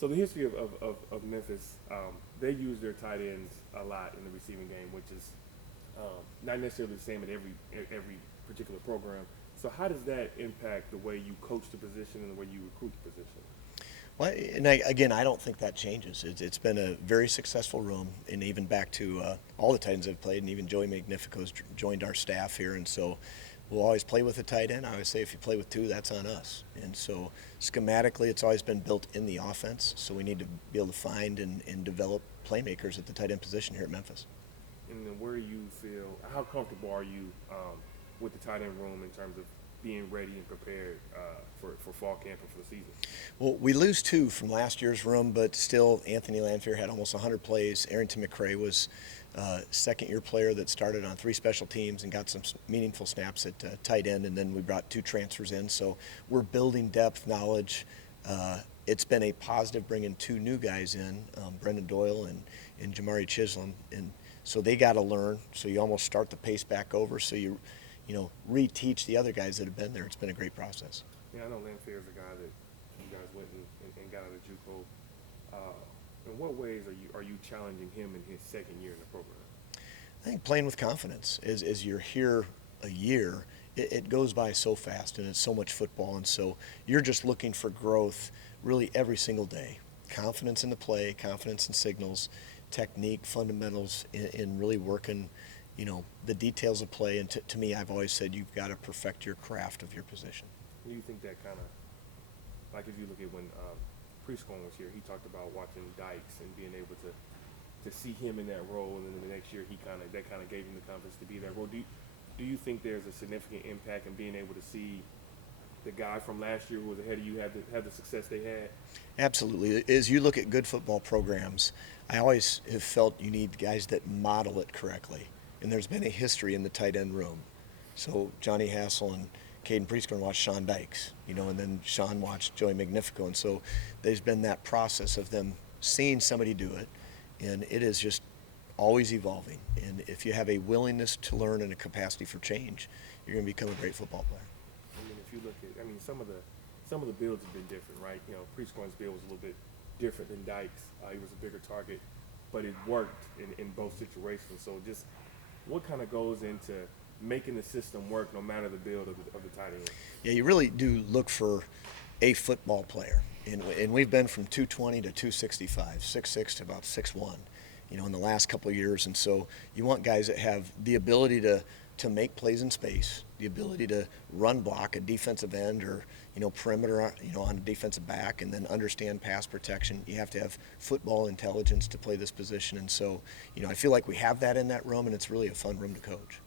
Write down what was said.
So the history of Memphis, they use their tight ends a lot in the receiving game, which is not necessarily the same at every particular program. So how does that impact the way you coach the position and the way you recruit the position? Well, and again, I don't think that changes. It's been a very successful room, and even back to all the tight ends I've played, and even Joey Magnifico's joined our staff here, and so we'll always play with a tight end. I always say if you play with two, that's on us. And so schematically, it's always been built in the offense, so we need to be able to find and develop playmakers at the tight end position here at Memphis. And then where you feel, how comfortable are you with the tight end room in terms of being ready and prepared for fall camp and for the season? Well, we lose two from last year's room, but still, Anthony Lanfear had almost 100 plays. Arrington McCray was a second-year player that started on 3 special teams and got some meaningful snaps at tight end, and then we brought 2 transfers in. So we're building depth, knowledge. It's been a positive bringing 2 new guys in, Brendan Doyle and Jamari Chisholm, and so they got to learn. So you almost start the pace back over. So you reteach the other guys that have been there. It's been a great process. Yeah, I know Lanfear is a guy that you guys went and got out of JUCO. In what ways are you challenging him in his second year in the program? I think playing with confidence as you're here a year, it goes by so fast, and it's so much football, and so you're just looking for growth really every single day. Confidence in the play, confidence in signals, technique, fundamentals, in really working the details of play. And to me, I've always said you've got to perfect your craft of your position. Do you think that kind of, like if you look at when Prescorn was here, he talked about watching Dykes and being able to see him in that role, and then the next year that kind of gave him the confidence to be that role. Do you think there's a significant impact in being able to see the guy from last year who was ahead of you have the success they had? Absolutely. As you look at good football programs, I always have felt you need guys that model it correctly. And there's been a history in the tight end room. So Johnny Hassel and Caden Prescorn watched Sean Dykes, and then Sean watched Joey Magnifico. And so there's been that process of them seeing somebody do it, and it is just always evolving. And if you have a willingness to learn and a capacity for change, you're going to become a great football player. I mean, if you look at, some of the builds have been different, right? Prescorn's build was a little bit different than Dykes. He was a bigger target, but it worked in both situations. So just what kind of goes into making the system work no matter the build of the tight end? Yeah, you really do look for a football player. And we've been from 220 to 265, 6'6" to about 6'1", in the last couple of years. And so you want guys that have the ability to make plays in space, the ability to run block a defensive end or, perimeter, on a defensive back, and then understand pass protection. You have to have football intelligence to play this position. And so, I feel like we have that in that room, and it's really a fun room to coach.